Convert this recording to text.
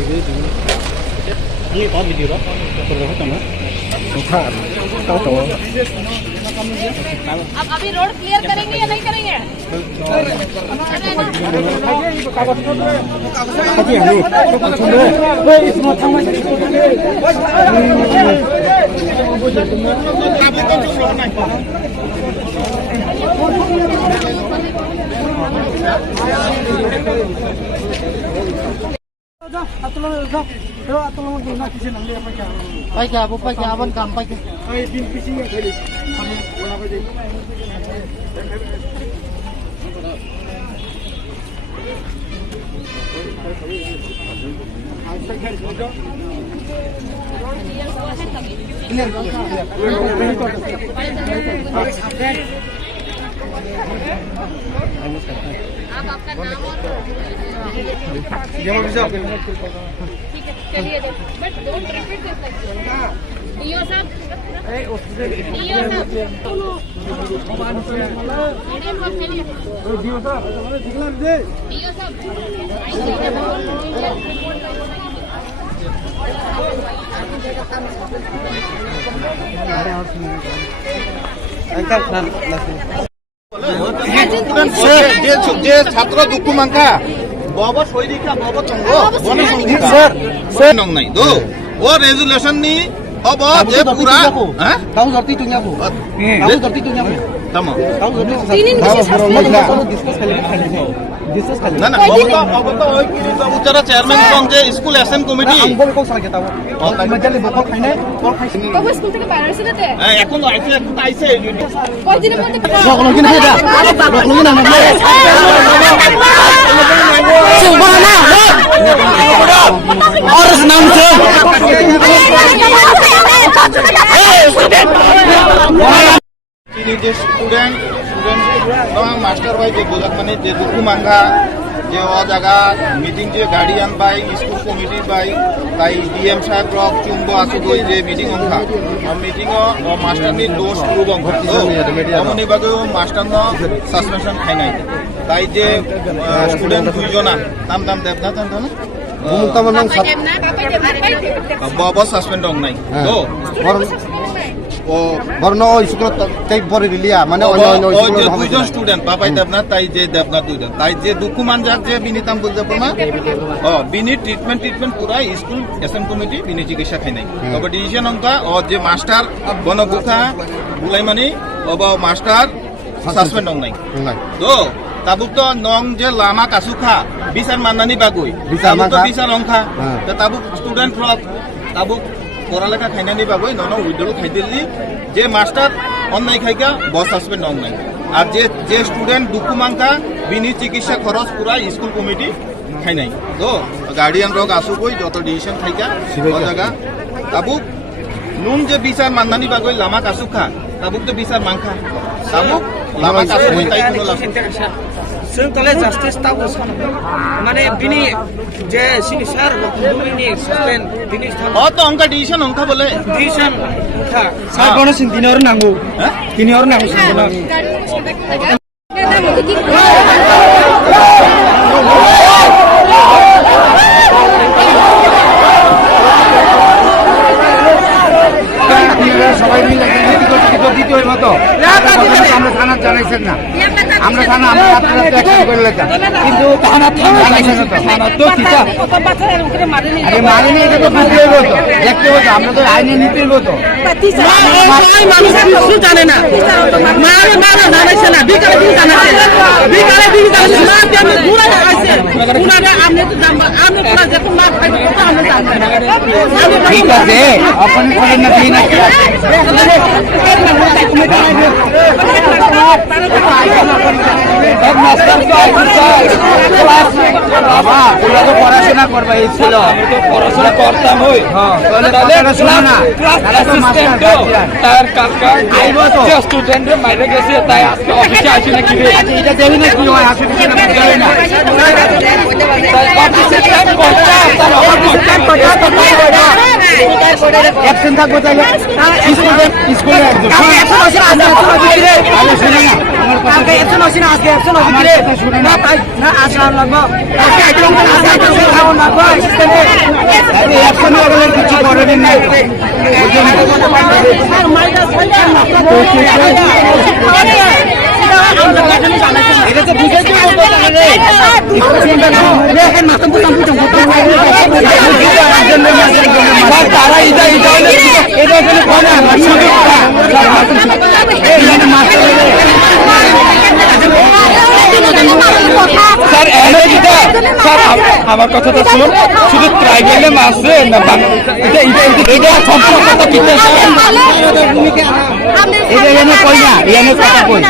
Ini có video đó, tôi nói cho nó. अब अभी road clear करेंगे या नहीं करेंगे? Pakai awan kam pakai. आप आपका नाम और ठीक है चलिए but don't repeat this like DO साहब डीओ साहब डीओ साहब যে ছাত্র দুঃখ মাংকা বব সৈরিকা বব চঙ্গ বন সংহিতা Sir. নং নাই দো ও রেজুলেশন নি অব যে পুরা হ্যাঁ Tahu ngerti itu nyapu. Tahu ngerti itu nyapu. তামা तीन Discuss kali. না না অব তো ওই কিরিত উচ্চারা চেয়ারম্যান সং যে school SM committee Angkol kok salah kita tahu. Majali bokol khaine, kol khaise. কবে স্কুল থেকে বাইরে এসে যেতে এখন আইছে এখন আইছে কয়দিনের মধ্যে Login aja. Login nama. Subhana. Harus namse. তিনি যে স্টুডেন্ট মাস্টার ভাই যে বোঝাক মানে যে দুঃখ মাঙ্গা যে ও জায়গা মিটিং যে guardian by school committee by তাই ডিএম সাহেব রক চুম্ব আসু গই যে মিটিং অংখা মিটিং মাস্টার নি দোষ প্রুভ অংখ অমনি বাগেও মাস্টার ন সাসপেনশন খাই নাই তাই যে স্টুডেন্ট দুইজনা নাম নাম দেবনাথ না বব সাসপেন্ড অং নাই তো বর্ণ স্কুলত তাই বড় রিলিয়া মানে যে দুইজন স্টুডেন্ট বাবাই দেবনাথ তাই যে দেবনাথ দুইজন তাই যে দুকুমান যাক যে বিনিতাম বুঝতে পারো না বিনি ট্রিটমেন্ট পুরা স্কুল এসএম কমিটি বিনি চিকিৎসা খাই নাই তবে ডিসিশন অঙ্কা ও যে মাস্টার বনগুখা বুলাই মানে অব মাস্টার সাসপেন্ড অং নাই তো তাবুক তো নং যে লামা কাসুখা বিচার মাননানি বাগুই বিচার অংখা তাবুক স্টুডেন্ট তাবুক পড়ালেখা খাইনানি বাবই নন উইথড্রল খাই দিলি যে মাস্টার অন্যায় খাইকা বস সাসপেন্ড অন্যায় আর যে স্টুডেন্ট দুঃখ মাংকা বিনি চিকিৎসা খরচ পুরা স্কুল কমিটি খাই নাই তো গার্ডিয়ান রক আসু কই যত ডিসিশন খাইকা জায়গা তাবুক নুন যে বিচার মাননানি বাগই লামা কাসুখা তাবুক তো বিচার মাংখা তাবুক লামা কাসু কই তাই কোনো লাভ जों तले जास्टिस ताबो माने बिनि जे सिनिसार बिनि सस्पेंड बिनि तो अंका डिसिजन अंका बोले डिसिजन उठा सार बनो सिन दिनहर नांगौ दिनहर नांगौ सिन সবাই মিলে দিতে হইব তো আমরা থানা জানাইছেন না আমরা থানা আমরা অ্যাকশন করে লেখা কিন্তু থানা জানাইছেন না থানা তো কিটা আরে মারেনি এটা তো বুঝতে হইব তো দেখতে হইব আমরা তো আইনে নিতে হইব তো মানুষ কিছু জানে না মারে মারা জানাইছে না বিকালে দিন জানাইছে না আমি পুরা লাগাইছে পুরা আমি তো জানবা আমি পুরা যখন মার খাইতে তো আমরা জানতাম ঠিক আছে আপনি করেন না দিন বাবা তোরা তো পড়াশোনা করবা এই ছিল আমি তো পড়াশোনা করতাম ওই তার কাকা আইব তো স্টুডেন্টের মাইরে গেছে তাই আজকে অফিসে আসি না কি রে এটা দেবি না কি হয় আসলে না বুঝাই না অফিসে কাজ করতে তার আমার কাজ করতে অ্যাবসেন্ট থাকবো তাহলে স্কুলে কালকে অ্যাবসেন্ট আসে আজকে শুনে না কালকে অ্যাবসেন্ট আসে না আজকে অ্যাবসেন্ট আসে না তাই না আসা লাগবো আজকে আইটেম আসা লাগবো অ্যাসিস্ট্যান্ট অলরেডি নাই এটা তো বুঝাইতে হবে তারা এটা আমার কথা তো শুনুন শুধু ট্রাইবেলে মাসে না এটা সম্পূর্ণ কথা কিনতে এটা এনে কই না এনে কথা কই